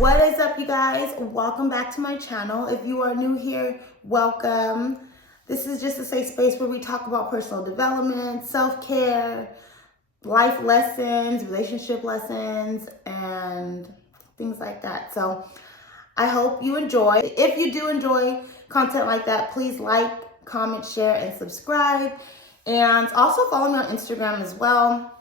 What is up, you guys? Welcome back to my channel. If you are new here, welcome. This is just a safe space where we talk about personal development, self-care, life lessons, relationship lessons, and things like that. So I hope you enjoy. If you do enjoy content like that, please like, comment, share, and subscribe. And also follow me on Instagram as well.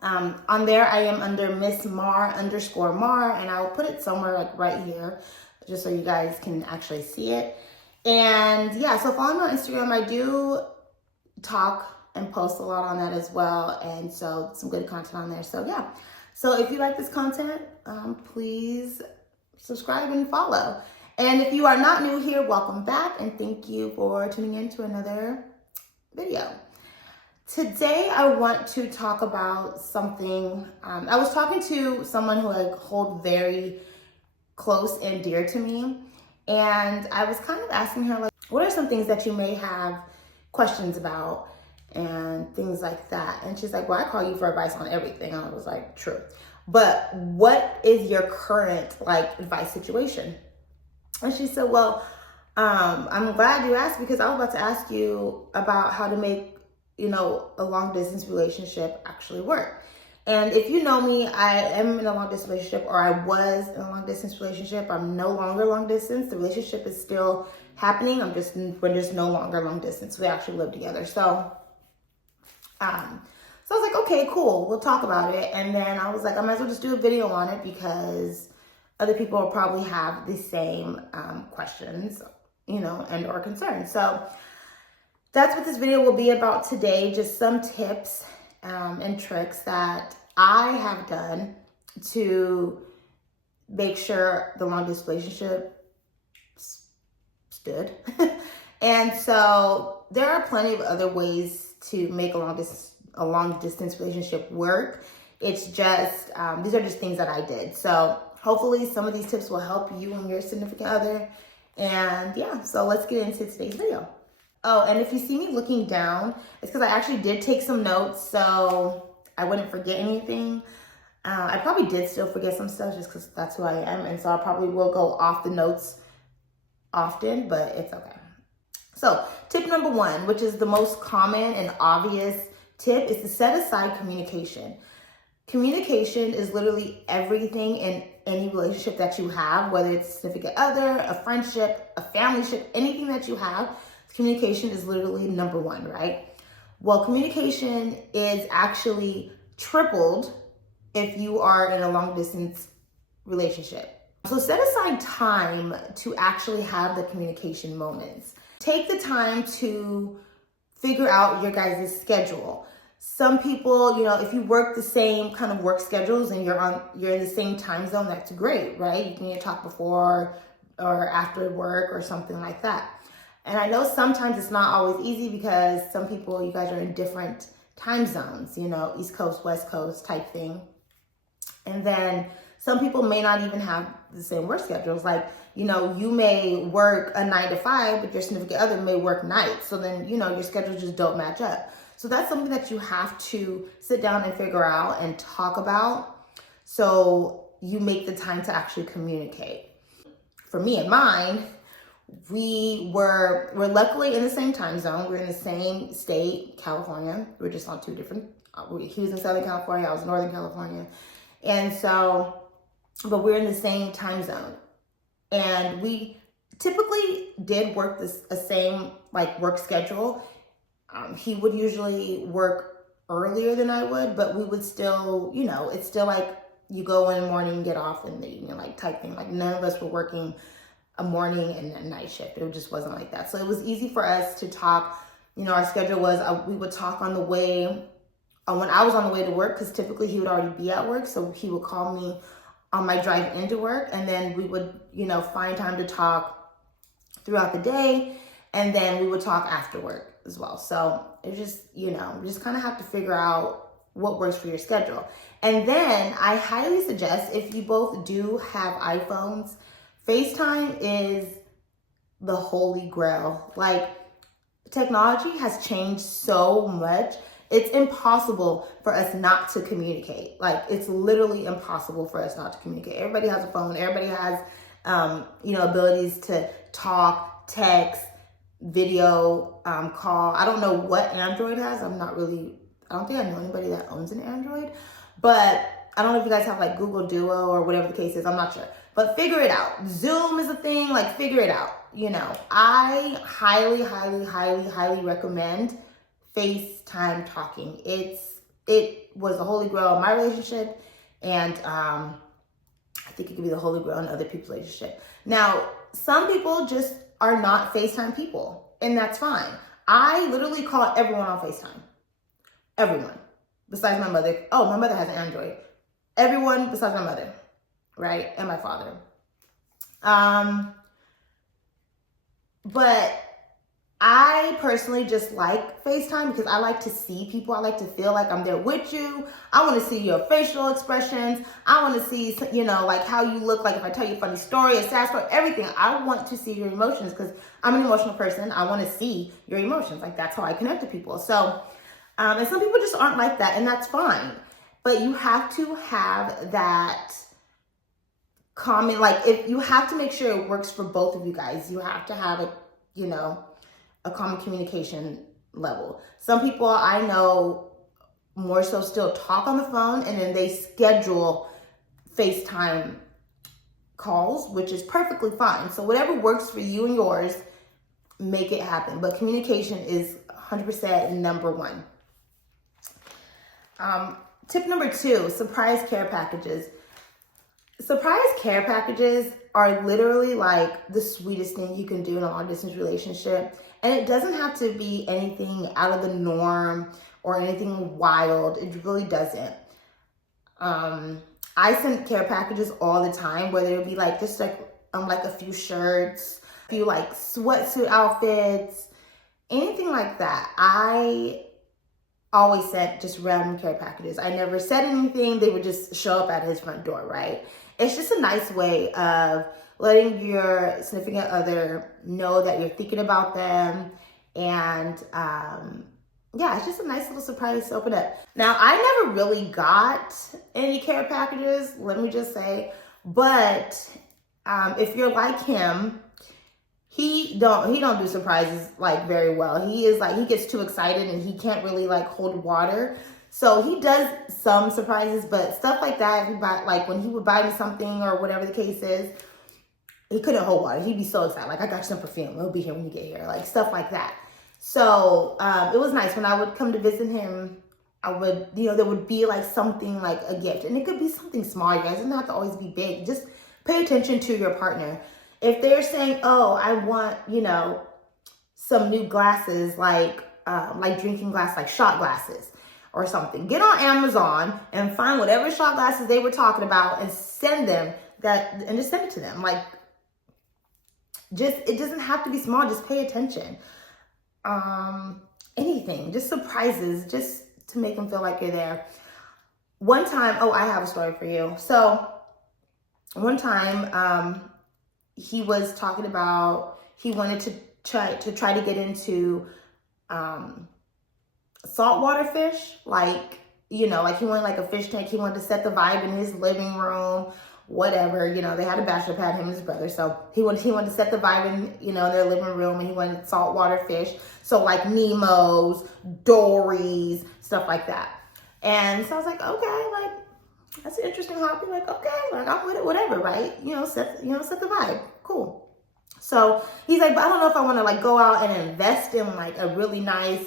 On there, I am under Miss Mar _Mar, and I will put it somewhere like right here, just so you guys can actually see it. And yeah, so follow me on Instagram. I do talk and post a lot on that as well, and so some good content on there. So yeah, so if you like this content, please subscribe and follow. And if you are not new here, welcome back, and thank you for tuning in to another video. Today, I want to talk about something. I was talking to someone who I hold very close and dear to me. And I was kind of asking her, like, what are some things that you may have questions about and things like that? And she's like, well, I call you for advice on everything. And I was like, true. But what is your current advice situation? And she said, well, I'm glad you asked, because I was about to ask you about how to make a long distance relationship actually work. And if you know me, I am in a long distance relationship, or I was in a long distance relationship. I'm no longer long distance. The relationship is still happening. We're just no longer long distance. We actually live together. So I was like, okay, cool. We'll talk about it. And then I was like, I might as well just do a video on it, because other people will probably have the same questions, and or concerns. So that's what this video will be about today. Just some tips and tricks that I have done to make sure the long distance relationship stood. And so there are plenty of other ways to make a long distance relationship work. It's just, these are just things that I did. So hopefully some of these tips will help you and your significant other. And yeah, so let's get into today's video. Oh, and if you see me looking down, it's because I actually did take some notes, so I wouldn't forget anything. I probably did still forget some stuff just because that's who I am, and so I probably will go off the notes often, but it's okay. So tip number one, which is the most common and obvious tip, is to set aside communication. Communication is literally everything in any relationship that you have, whether it's a significant other, a friendship, a family ship, anything that you have. Communication is literally number one, right? Well, communication is actually tripled if you are in a long distance relationship. So set aside time to actually have the communication moments. Take the time to figure out your guys' schedule. Some people, if you work the same kind of work schedules and you're in the same time zone, that's great, right? You can talk before or after work or something like that. And I know sometimes it's not always easy, because some people, you guys are in different time zones, East Coast, West Coast type thing. And then some people may not even have the same work schedules. You may work a 9 to 5, but your significant other may work nights. So then, your schedules just don't match up. So that's something that you have to sit down and figure out and talk about, so you make the time to actually communicate. For me and mine, we're luckily in the same time zone. We're in the same state, California. We're just on two different, he was in Southern California, I was in Northern California. And so, but we're in the same time zone. And we typically did work a same work schedule. He would usually work earlier than I would, but we would still, it's still you go in the morning, get off in the evening, type thing. None of us were working a morning and a night shift. It just wasn't like that. So it was easy for us to talk. Our schedule was, we would talk on the way, when I was on the way to work, because typically he would already be at work. So he would call me on my drive into work, and then we would, find time to talk throughout the day. And then we would talk after work as well. So it just, you just kind of have to figure out what works for your schedule. And then I highly suggest, if you both do have iPhones, FaceTime is the holy grail. Technology has changed so much It's impossible for us not to communicate. Like, it's literally impossible for us not to communicate. Everybody has a phone. Everybody has, abilities to talk, text, video, call. I don't know what Android has. I don't think I know anybody that owns an Android, but I don't know if you guys have like Google Duo or whatever the case is. I'm not sure, but figure it out. Zoom is a thing, like figure it out. I highly, highly, highly, highly recommend FaceTime talking. It was the holy grail in my relationship, and I think it could be the holy grail in other people's relationship. Now, some people just are not FaceTime people, and that's fine. I literally call everyone on FaceTime. Everyone. Besides my mother. Oh, my mother has an Android. Everyone besides my mother, right? And my father. But I personally just like FaceTime because I like to see people. I like to feel like I'm there with you. I want to see your facial expressions. I want to see, like how you look, like if I tell you a funny story, a sad story, everything. I want to see your emotions because I'm an emotional person. I want to see your emotions. Like, that's how I connect to people. So, and some people just aren't like that, and that's fine. But you have to have that common, like, if you have to make sure it works for both of you guys. You have to have a common communication level. Some people I know more so still talk on the phone, and then they schedule FaceTime calls, which is perfectly fine. So whatever works for you and yours, make it happen. But communication is 100% number one. Tip number 2, surprise care packages. Surprise care packages are literally like the sweetest thing you can do in a long distance relationship. And it doesn't have to be anything out of the norm or anything wild. It really doesn't. I send care packages all the time, whether it be like just like a few shirts, a few like sweatsuit outfits, anything like that. I always sent just random care packages. I never said anything. They would just show up at his front door, right? It's just a nice way of letting your significant other know that you're thinking about them. And it's just a nice little surprise to open up. Now, I never really got any care packages, let me just say. But if you're like him, he don't do surprises like very well. He gets too excited and he can't really like hold water. So he does some surprises, but stuff like that, when he would buy me something or whatever the case is, he couldn't hold water. He'd be so excited. Like, I got you some perfume. It'll be here when you get here. Like, stuff like that. So it was nice when I would come to visit him. I would, there would be like something like a gift, and it could be something small. You guys, it doesn't have to always be big. Just pay attention to your partner. If they're saying, oh, I want, some new glasses, like drinking glass, like shot glasses or something, get on Amazon and find whatever shot glasses they were talking about and send them that, and just send it to them. Like, it doesn't have to be small. Just pay attention. Anything, just surprises, just to make them feel like you're there. One time, I have a story for you. So one time, he was talking about, he wanted to try to get into saltwater fish, like he wanted like a fish tank. He wanted to set the vibe in his living room, whatever. They had a bachelor pad, him and his brother. So he wanted to set the vibe in their living room, and he wanted saltwater fish. So like Nemos, Dories, stuff like that. And so I was like, okay, like, that's an interesting hobby. Like, okay, like, I'm with it, whatever, right? Set the vibe. Cool. So he's like, but I don't know if I want to like go out and invest in like a really nice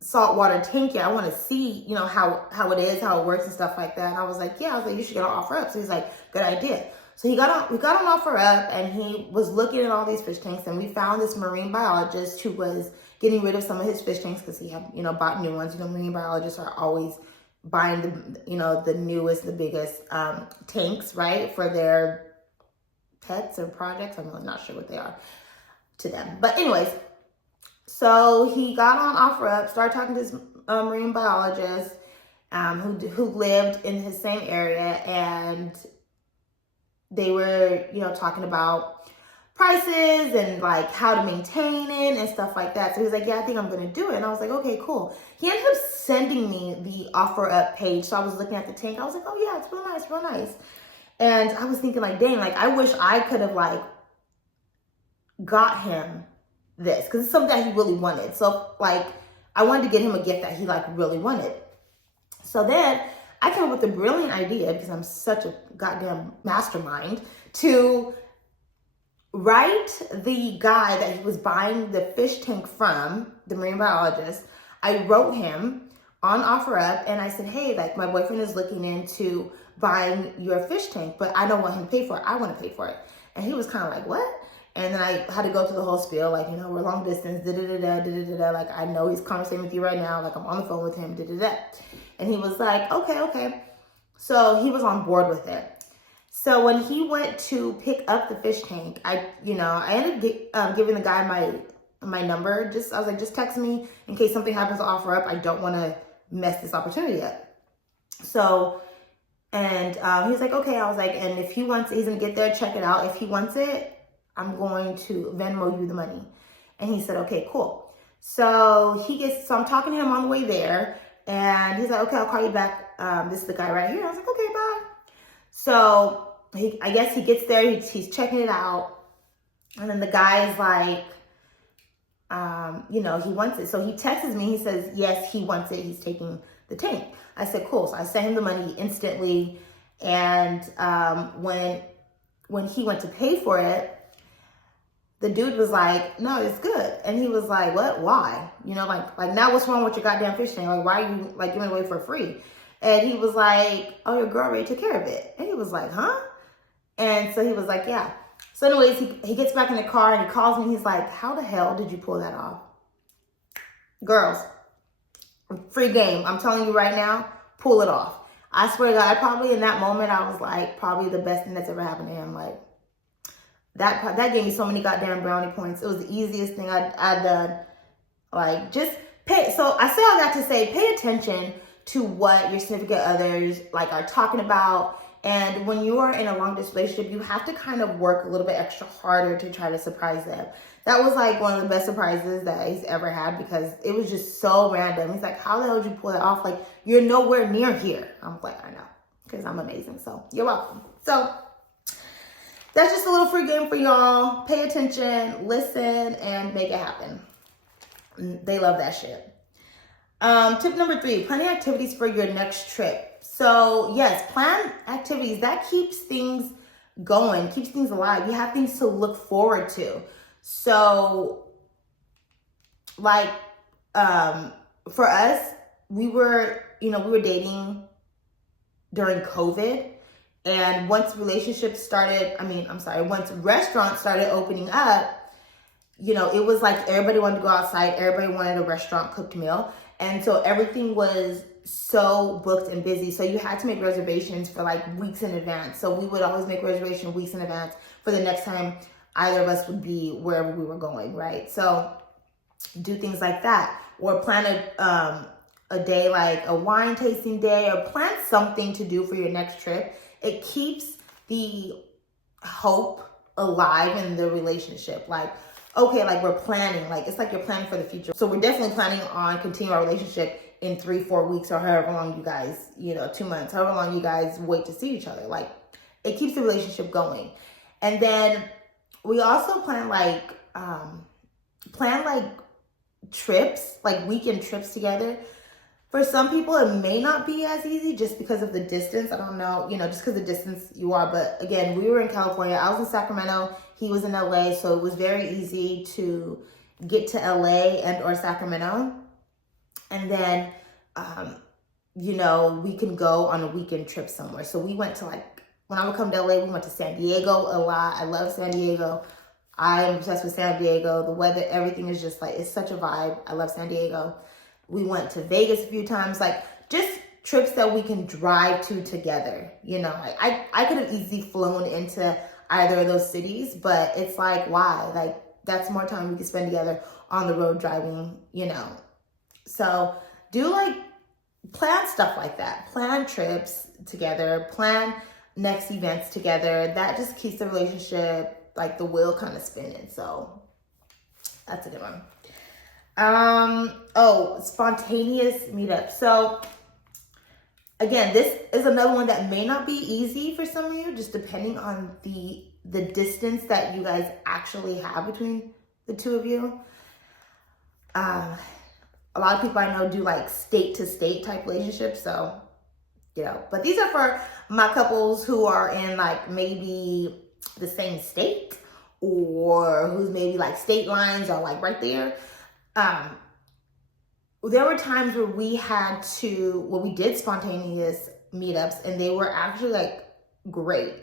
saltwater tank yet. I want to see, how it is, how it works and stuff like that. And I was like, you should get on OfferUp. So he's like, good idea. So we got on OfferUp, and he was looking at all these fish tanks, and we found this marine biologist who was getting rid of some of his fish tanks because he had, bought new ones. Marine biologists are always buying the newest, the biggest tanks, right, for their pets or projects. I'm really not sure what they are to them. But anyways, so he got on OfferUp, started talking to this marine biologist who lived in his same area, and they were, talking about prices and like how to maintain it and stuff like that. So he was like, yeah, I think I'm gonna do it. And I was like, okay, cool. He ended up sending me the OfferUp page. So I was looking at the tank. I was like, oh yeah, it's real nice, real nice. And I was thinking like, dang, like I wish I could have like got him this, because it's something that he really wanted. So like I wanted to get him a gift that he like really wanted. So then I came up with a brilliant idea, because I'm such a goddamn mastermind, to write the guy that he was buying the fish tank from, the marine biologist. I wrote him on OfferUp and I said, hey, like my boyfriend is looking into buying your fish tank, but I don't want him to pay for it. I want to pay for it. And he was kind of like, what? And then I had to go through the whole spiel, like, you know, we're long distance, da-da-da-da, like, I know he's conversating with you right now, like, I'm on the phone with him, da-da-da. And he was like, okay. So he was on board with it. So when he went to pick up the fish tank, I ended up giving the guy my number. I was like, just text me in case something happens to OfferUp. I don't want to mess this opportunity up. So, and he was like, okay. I was like, and if he wants it, he's going to get there, check it out. If he wants it, I'm going to Venmo you the money. And he said, okay, cool. So I'm talking to him on the way there, and he's like, okay, I'll call you back. This is the guy right here. I was like, okay, bye. So I guess he gets there, he's checking it out. And then the guy's like, he wants it. So he texts me, he says, yes, he wants it. He's taking the tank. I said, cool. So I sent him the money instantly. And when he went to pay for it, the dude was like, no, it's good. And he was like, what? Why? Like now what's wrong with your goddamn fish tank? Like, why are you like giving it away for free? And he was like, oh, your girl already took care of it. And he was like, huh? And so he was like, yeah. So anyways, he gets back in the car and he calls me. He's like, how the hell did you pull that off? Girls, free game. I'm telling you right now, pull it off. I swear to God, probably in that moment, I was like, probably the best thing that's ever happened to him. Like, that gave me so many goddamn brownie points. It was the easiest thing I'd done. Like, just pay. So I say all that to say, pay attention to what your significant others like are talking about. And when you are in a long distance relationship, you have to kind of work a little bit extra harder to try to surprise them. That was like one of the best surprises that he's ever had, because it was just so random. He's like, how the hell did you pull it off? Like, you're nowhere near here. I'm like, I know, because I'm amazing. So you're welcome. So that's just a little free game for y'all. Pay attention, listen, and make it happen. They love that shit. Tip number 3, planning activities for your next trip. So yes, plan activities. That keeps things going, keeps things alive. You have things to look forward to. So like, for us, we were dating during COVID. And once relationships started, once restaurants started opening up, it was like everybody wanted to go outside. Everybody wanted a restaurant cooked meal. And so everything was so booked and busy. So you had to make reservations for like weeks in advance. So we would always make reservations weeks in advance for the next time either of us would be wherever we were going, right? So do things like that. Or plan a day like a wine tasting day, or plan something to do for your next trip. It keeps the hope alive in the relationship. Like, okay, like we're planning, like it's like you're planning for the future. So we're definitely planning on continuing our relationship in 3-4 weeks, or however long you guys, 2 months, however long you guys wait to see each other. Like, it keeps the relationship going. And then we also plan trips, like weekend trips together. For some people, it may not be as easy just because of the distance. I don't know, just because of the distance you are. But again, we were in California. I was in Sacramento. He was in LA. So it was very easy to get to LA and or Sacramento. And then, we can go on a weekend trip somewhere. So we went to when I would come to LA, we went to San Diego a lot. I love San Diego. I am obsessed with San Diego. The weather, everything is just it's such a vibe. I love San Diego. We went to Vegas a few times, just trips that we can drive to together. I could have easily flown into either of those cities, but it's why? That's more time we can spend together on the road driving, So do plan stuff like that. Plan trips together, plan next events together. That just keeps the relationship like the wheel kind of spinning. So that's a good one. Oh, spontaneous meetup. So again, this is another one that may not be easy for some of you, just depending on the distance that you guys actually have between the two of you. A lot of people I know do like state to state type relationships. So, you know, but these are for my couples who are in like maybe the same state, or who's maybe like state lines are like right there. There were times where we did spontaneous meetups, and they were actually like great.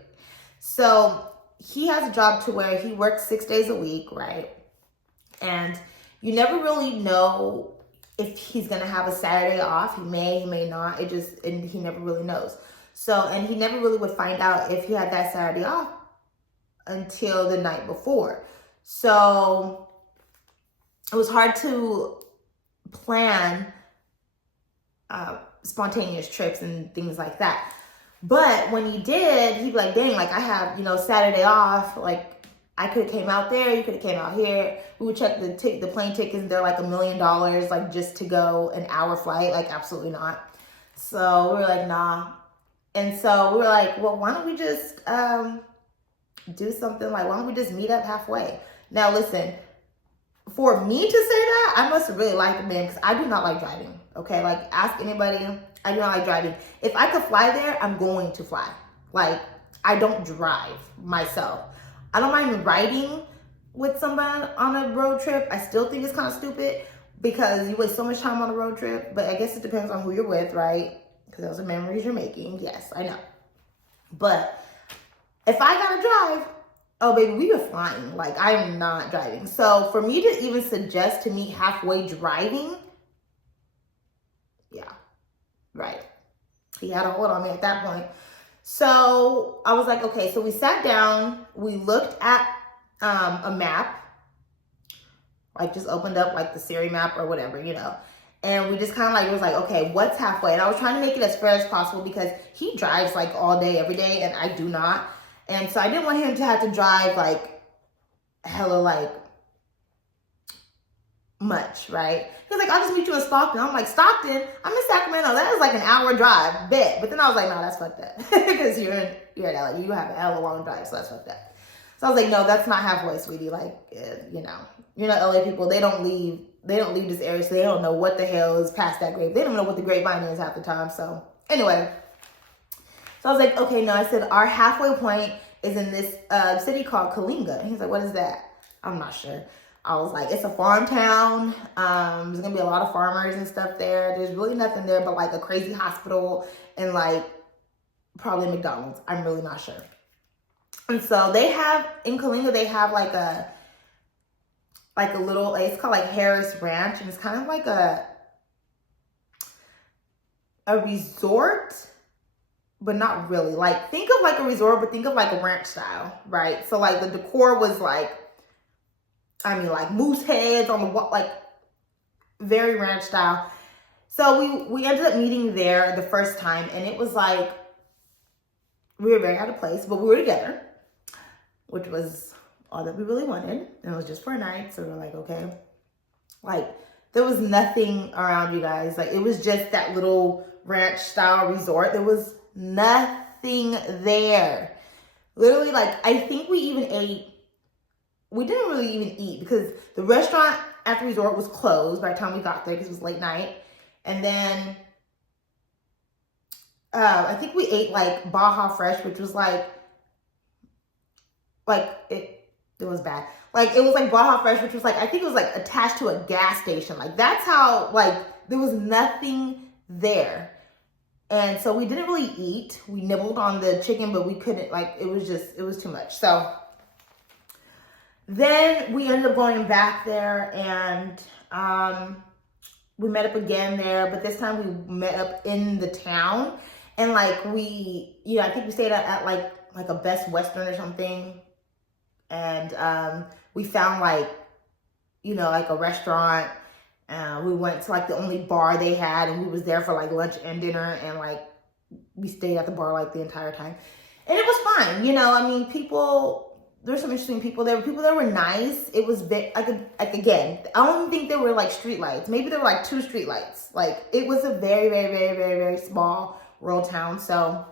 So he has a job to where he works 6 days a week, right? And you never really know if he's gonna have a Saturday off. He may not. And he never really knows. So, and he never really would find out if he had that Saturday off until the night before. So it was hard to plan spontaneous trips and things like that. But when he did, he'd be like, dang, like I have, Saturday off, like I could have came out there, you could have came out here. We would check the plane tickets, and they're like $1 million, like just to go an hour flight. Like absolutely not. So we were like, nah. And so we were like, well, why don't we just do something like, why don't we just meet up halfway? Now listen, for me to say that, I must really like him, man, because I do not like driving. Okay, like ask anybody, I do not like driving. If I could fly there, I'm going to fly. Like I don't drive myself. I don't mind riding with somebody on a road trip. I still think it's kind of stupid because you waste so much time on a road trip, but I guess it depends on who you're with, right? Because those are memories you're making. Yes, I know. But if I gotta drive, oh baby, we are flying. Like I am not driving. So for me to even suggest to meet halfway driving, yeah, right. He had a hold on me at that point. So I was like, okay, so we sat down, we looked at a map, like just opened up like the Siri map or whatever, and we just kind of like, it was like, okay, what's halfway? And I was trying to make it as fair as possible because he drives like all day, every day, and I do not. And so I didn't want him to have to drive like hella like much, right? He was like, I'll just meet you in Stockton. I'm like, Stockton? I'm in Sacramento. That is like an hour drive, bet. But then I was like, no, that's fucked up. Because you're in LA. You have a hella long drive, so that's fucked up. So I was like, no, that's not halfway, sweetie. Like, LA people, they don't leave this area, so they don't know what the hell is past that grave. They don't know what the grapevine is half the time. So anyway, so I was like, okay, no, I said, our halfway point is in this city called Kalinga. And he's like, what is that? I'm not sure. I was like, it's a farm town. There's gonna be a lot of farmers and stuff there. There's really nothing there but like a crazy hospital and like probably McDonald's. I'm really not sure. And so they have, in Kalinga, they have like a little, it's called like Harris Ranch, and it's kind of like a resort, but not really. Like think of like a resort, but think of like a ranch style, right? So like the decor was like, like moose heads on the wall, like very ranch style. So we ended up meeting there the first time, and it was like, we were very out of place, but we were together, which was all that we really wanted. And it was just for a night. So we were like, okay. Like there was nothing around, you guys. Like it was just that little ranch style resort. There was nothing there. Literally, like I think we didn't really even eat because the restaurant at the resort was closed by the time we got there because it was late night. And then I think we ate like Baja Fresh, which was like it was bad. Like it was like Baja Fresh, which was like, I think it was like attached to a gas station. Like that's how, like there was nothing there. And so we didn't really eat. We nibbled on the chicken, but we couldn't, like, it was too much. So then we ended up going back there, and we met up again there, but this time we met up in the town. And like I think we stayed at like a Best Western or something. And we found like a restaurant. We went to like the only bar they had, and we was there for like lunch and dinner, and like we stayed at the bar like the entire time. And it was fine. People there's some interesting people. There were people that were nice. It was like again, I don't think there were like street lights. Maybe there were like 2 street lights. Like it was a very, very, very, very, very small rural town. So,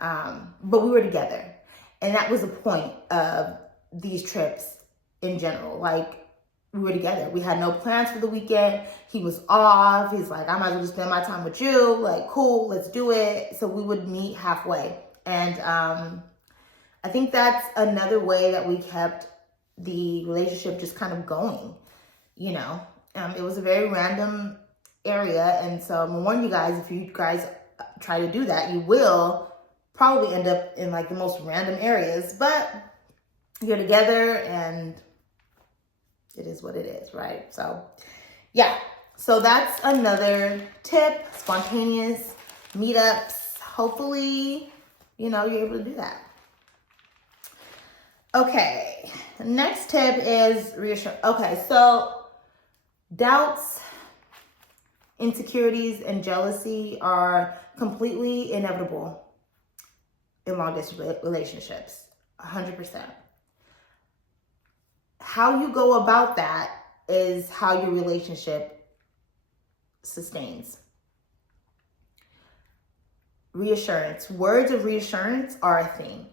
but we were together, and that was the point of these trips in general. Like we were together. We had no plans for the weekend. He was off. He's like, I might as well just spend my time with you. Like, cool, let's do it. So we would meet halfway, and I think that's another way that we kept the relationship just kind of going, you know. It was a very random area, and so I'm gonna warn you guys, if you guys try to do that, you will probably end up in like the most random areas, but you're together and it is what it is, right? So yeah, so that's another tip, spontaneous meetups. Hopefully, you know, you're able to do that. Okay, next tip is reassurance. Okay, so doubts, insecurities, and jealousy are completely inevitable in long distance relationships, 100%. How you go about that is how your relationship sustains. Reassurance, words of reassurance are a thing.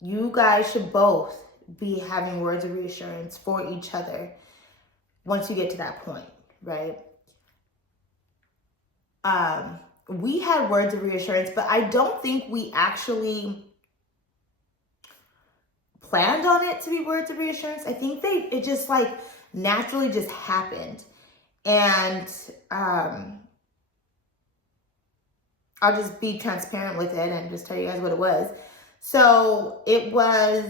You guys should both be having words of reassurance for each other once you get to that point, right? We had words of reassurance, but I don't think we actually planned on it to be words of reassurance. I think it just like naturally just happened. And I'll just be transparent with it and just tell you guys what it was. So it was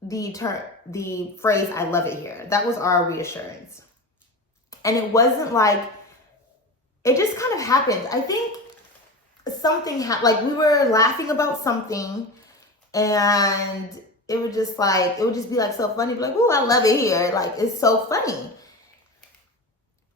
the phrase, I love it here. That was our reassurance. And it wasn't like, it just kind of happened. I think something like we were laughing about something, and it would just be like so funny. Be like, oh, I love it here. Like, it's so funny.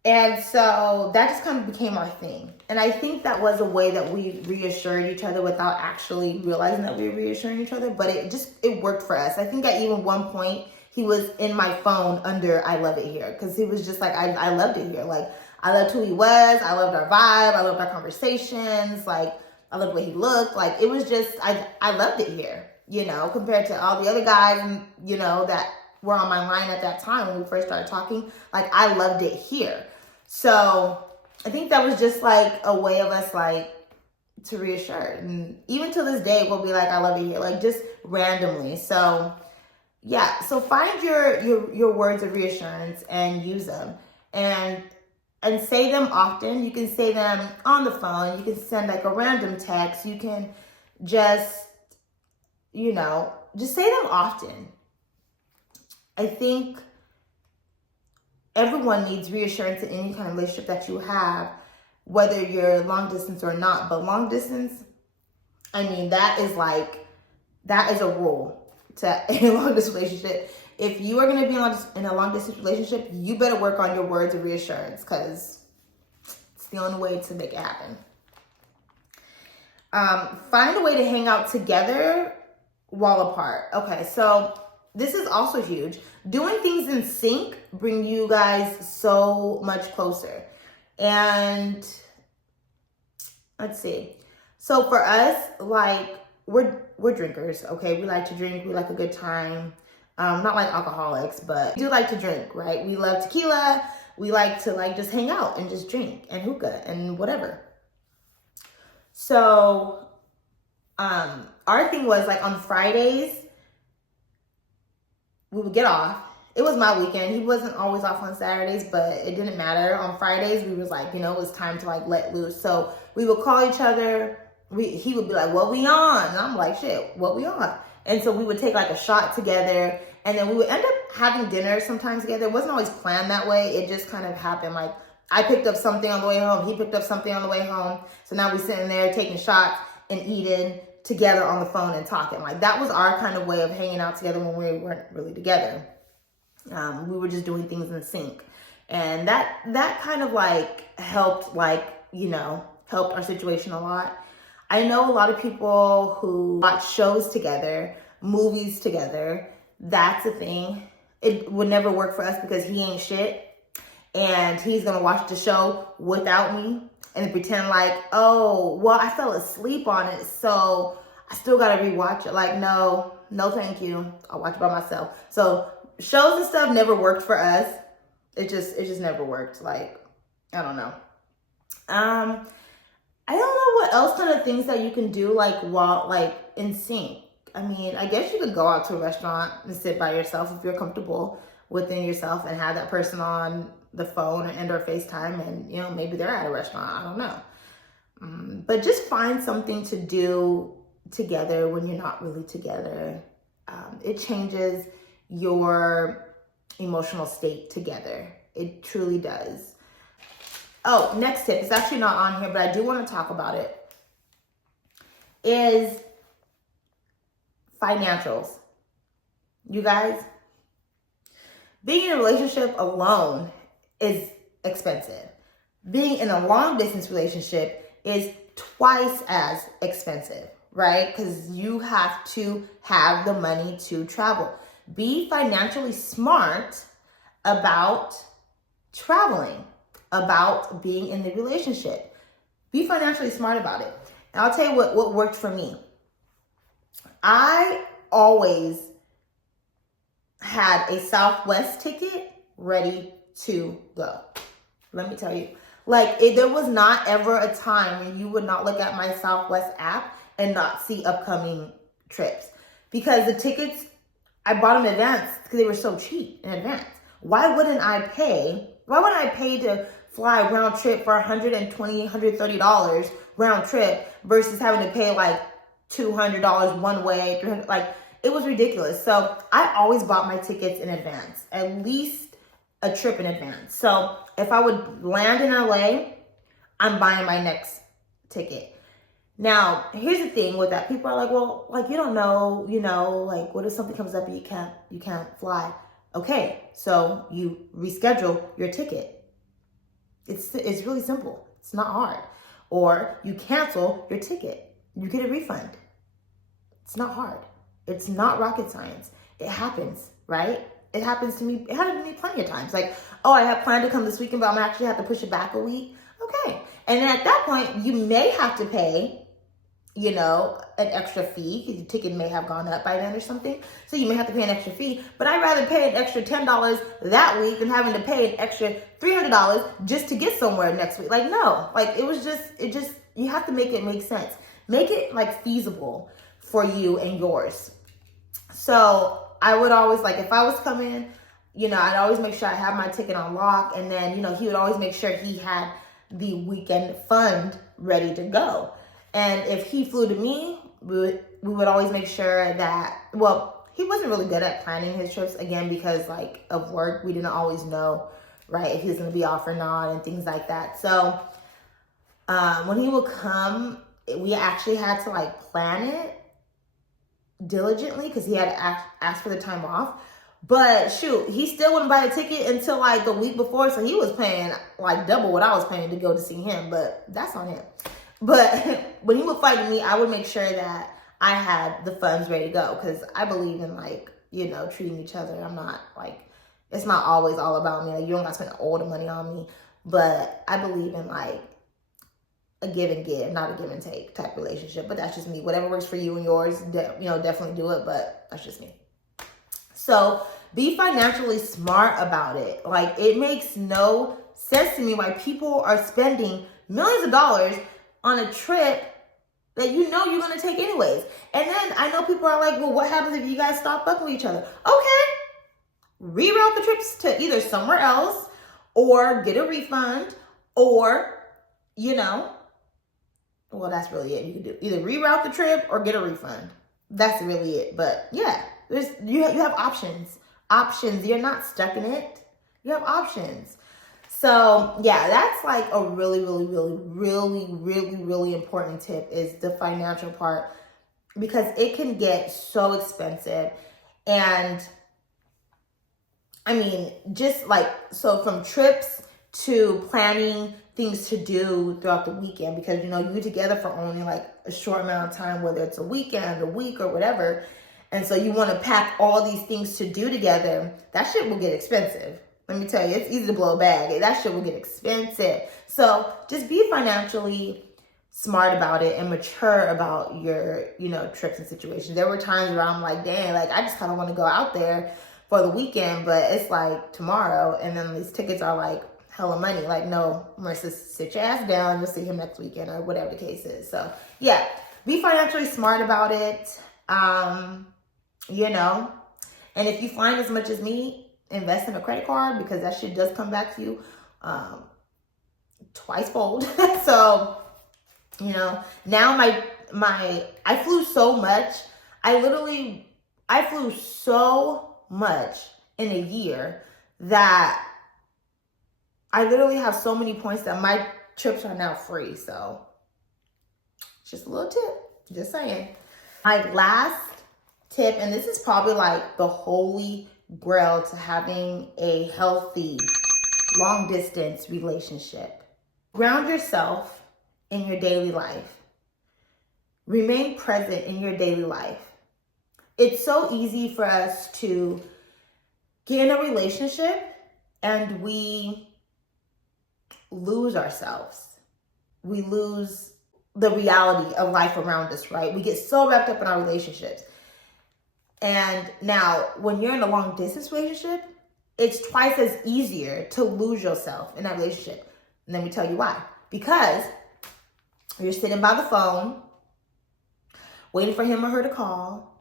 And so that just kind of became our thing. And I think that was a way that we reassured each other without actually realizing that we were reassuring each other. But it worked for us. I think at even one point, he was in my phone under I love it here. Because he was just like, I loved it here. Like, I loved who he was. I loved our vibe. I loved our conversations. Like, I loved the way he looked. Like, it was just, I loved it here, you know, compared to all the other guys, you know, that were on my line at that time when we first started talking. Like, I loved it here. So I think that was just like a way of us like to reassure. And even to this day, we'll be like, I love it here, like just randomly. So yeah, so find your words of reassurance and use them and say them often. You can say them on the phone. You can send like a random text. You can just, you know, just say them often. I think everyone needs reassurance in any kind of relationship that you have, whether you're long distance or not. But long distance, I mean, that is a rule to any long distance relationship. If you are going to be in a long distance relationship, you better work on your words of reassurance, because it's the only way to make it happen. Find a way to hang out together while apart. Okay, so this is also huge. Doing things in sync bring you guys so much closer. And let's see. So for us, like we're drinkers, okay? We like to drink. We like a good time. Not like alcoholics, but we do like to drink, right? We love tequila. We like to like just hang out and just drink and hookah and whatever. So our thing was like on Fridays, we would get off. It was my weekend. He wasn't always off on Saturdays, but it didn't matter. On Fridays, we was like, you know, it was time to like let loose. So we would call each other. He would be like, what we on? And I'm like, shit, what we on? And so we would take like a shot together, and then we would end up having dinner sometimes together. It wasn't always planned that way. It just kind of happened. Like I picked up something on the way home. He picked up something on the way home. So now we're sitting there taking shots and eating together on the phone and talking. Like that was our kind of way of hanging out together when we weren't really together. We were just doing things in sync, and that kind of like helped, like, you know, helped our situation a lot. I know a lot of people who watch shows together movies together. That's a thing. It would never work for us because he ain't shit. And he's going to watch the show without me and pretend like, oh, well, I fell asleep on it, so I still got to rewatch it. Like, no, thank you. I'll watch it by myself. So shows and stuff never worked for us. It just never worked. Like, I don't know. I don't know what else kind of things that you can do, like, while, like, in sync. I mean, I guess you could go out to a restaurant and sit by yourself if you're comfortable within yourself and have that person on the phone and or FaceTime, and, you know, maybe they're at a restaurant. I don't know. But just find something to do together when you're not really together. It changes your emotional state together. It truly does. Oh, next tip. It's actually not on here, but I do want to talk about it. Is financials. You guys, being in a relationship alone is expensive. Being in a long distance relationship is twice as expensive, right? Because you have to have the money to travel. Be financially smart about traveling, about being in the relationship. Be financially smart about it. And I'll tell you what worked for me. I always had a Southwest ticket ready to go. Let me tell you. Like, there was not ever a time when you would not look at my Southwest app and not see upcoming trips. Because the tickets, I bought them in advance because they were so cheap in advance. Why wouldn't I pay to fly round trip for $120, $130 round trip versus having to pay like $200 one way, $300, like, it was ridiculous. So I always bought my tickets in advance, at least a trip in advance. So if I would land in LA, I'm buying my next ticket. Now, here's the thing with that. People are like, well, like, you don't know, you know, like, what if something comes up and you can't fly? Okay, so you reschedule your ticket. It's really simple. It's not hard. Or you cancel your ticket. You get a refund. It's not hard. It's not rocket science. It happens, right? It happens to me. It happened to me plenty of times. Like, oh, I have planned to come this weekend, but I'm actually have to push it back a week. Okay. And then at that point, you may have to pay, you know, an extra fee because your ticket may have gone up by then or something. So you may have to pay an extra fee. But I'd rather pay an extra $10 that week than having to pay an extra $300 just to get somewhere next week. Like, no. Like, it just, you have to make it make sense. Make it, like, feasible for you and yours. So I would always, like, if I was coming, you know, I'd always make sure I have my ticket on lock. And then, you know, he would always make sure he had the weekend fund ready to go. And if he flew to me, we would always make sure that, well, he wasn't really good at planning his trips, again, because, like, of work. We didn't always know, right, if he was going to be off or not and things like that. So when he would come, we actually had to, like, plan it diligently because he had to ask for the time off. But shoot, he still wouldn't buy a ticket until like the week before, so he was paying like double what I was paying to go to see him. But that's on him. But when he would fly to me, I would make sure that I had the funds ready to go because I believe in, like, you know, treating each other. I'm not like, it's not always all about me. Like, you don't got to spend all the money on me, but I believe in, like, a give and give, not a give and take type relationship. But that's just me. Whatever works for you and yours, you know, definitely do it. But that's just me. So be financially smart about it. Like, it makes no sense to me why people are spending millions of dollars on a trip that you know you're going to take anyways. And then I know people are like, well, what happens if you guys stop fucking with each other? Okay. Reroute the trips to either somewhere else or get a refund or, you know, well, that's really it. You can do either reroute the trip or get a refund. That's really it. But yeah, you have options. Options. You're not stuck in it. You have options. So yeah, that's like a really, really, really, really, really, really important tip is the financial part, because it can get so expensive. And I mean, just like, so from trips to planning things to do throughout the weekend, because, you know, you're together for only like a short amount of time, whether it's a weekend, a week, or whatever. And so you want to pack all these things to do together. That shit will get expensive. Let me tell you, it's easy to blow a bag. That shit will get expensive. So just be financially smart about it and mature about your, trips and situations. There were times where I'm like, dang, like I just kind of want to go out there for the weekend, but it's like tomorrow, and then these tickets are like hella money. Like, no, Marissa, sit your ass down. You'll see him next weekend or whatever the case is. So yeah, be financially smart about it. And if you find as much as me, invest in a credit card, because that shit does come back to you twice fold. So, now I flew so much. I flew so much in a year that I literally have so many points that my trips are now free. So just a little tip, just saying. My last tip, and this is probably like the holy grail to having a healthy long distance relationship. Ground yourself in your daily life. Remain present in your daily life. It's so easy for us to get in a relationship and we lose ourselves. We lose the reality of life around us, right? We get so wrapped up in our relationships. And now when you're in a long distance relationship, it's twice as easier to lose yourself in that relationship. And let me tell you why. Because you're sitting by the phone, waiting for him or her to call,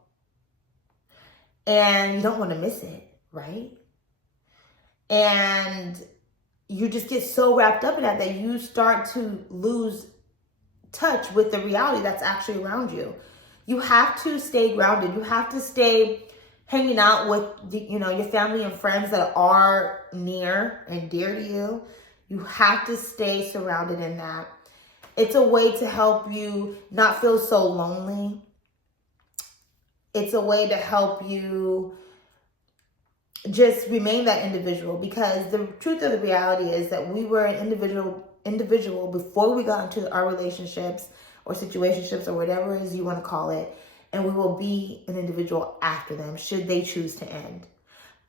and you don't want to miss it, right? And you just get so wrapped up in that you start to lose touch with the reality that's actually around you. You have to stay grounded. You have to stay hanging out with your family and friends that are near and dear to you. You have to stay surrounded in that. It's a way to help you not feel so lonely. It's a way to help you just remain that individual, because the truth of the reality is that we were an individual before we got into our relationships or situationships or whatever it is you want to call it, and we will be an individual after them should they choose to end.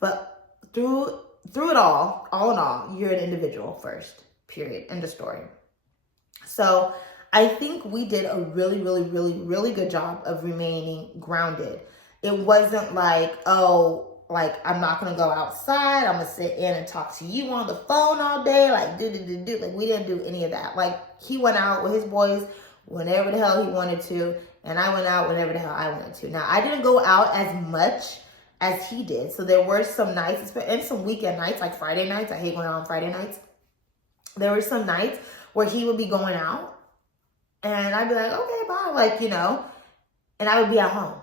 But through it all in all, you're an individual first, period, end of story. So I think we did a really, really, really, really good job of remaining grounded. It wasn't like, I'm not going to go outside. I'm going to sit in and talk to you on the phone all day. Like, do. Like, we didn't do any of that. Like, he went out with his boys whenever the hell he wanted to, and I went out whenever the hell I wanted to. Now, I didn't go out as much as he did. So there were some nights, and some weekend nights, like Friday nights. I hate going out on Friday nights. There were some nights where he would be going out, and I'd be like, okay, bye. And I would be at home.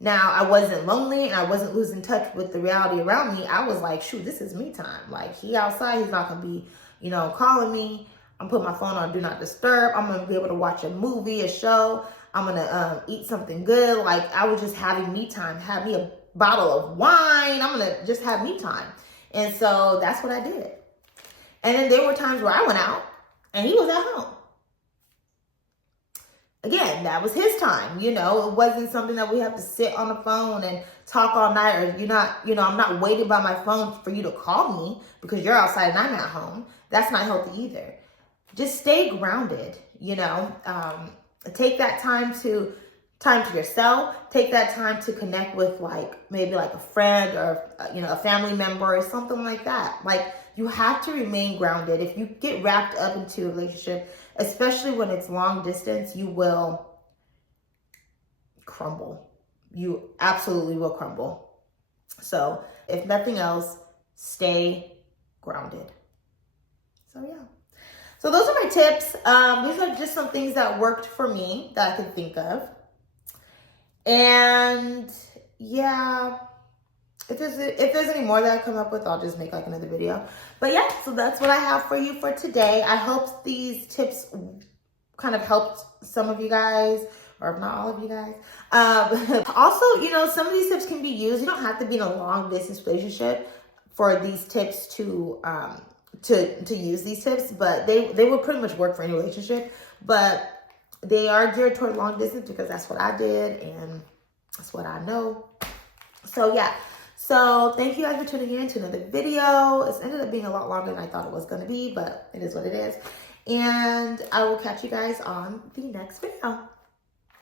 Now, I wasn't lonely and I wasn't losing touch with the reality around me. I was like, shoot, this is me time. Like, he outside, he's not going to be, calling me. I'm putting my phone on Do Not Disturb. I'm going to be able to watch a movie, a show. I'm going to eat something good. Like, I was just having me time. Have me a bottle of wine. I'm going to just have me time. And so that's what I did. And then there were times where I went out and he was at home. Again, that was his time. It wasn't something that we have to sit on the phone and talk all night, or I'm not waiting by my phone for you to call me because you're outside and I'm at home. That's not healthy either. Just stay grounded, take that time to yourself, take that time to connect with maybe a friend or, a family member or something like that. Like, you have to remain grounded. If you get wrapped up into a relationship, especially when it's long distance, you will crumble. You absolutely will crumble. So if nothing else, stay grounded. So yeah. So those are my tips. These are just some things that worked for me that I could think of. And yeah, if there's any more that I come up with, I'll just make another video. But yeah, so that's what I have for you for today. I hope these tips kind of helped some of you guys, or if not all of you guys. Also, some of these tips can be used. You don't have to be in a long distance relationship for these tips to use these tips, but they will pretty much work for any relationship. But they are geared toward long distance because that's what I did, and That's what I know. So yeah. So thank you guys for tuning in to another video. It's ended up being a lot longer than I thought it was going to be, but it is what it is. And I will catch you guys on the next video.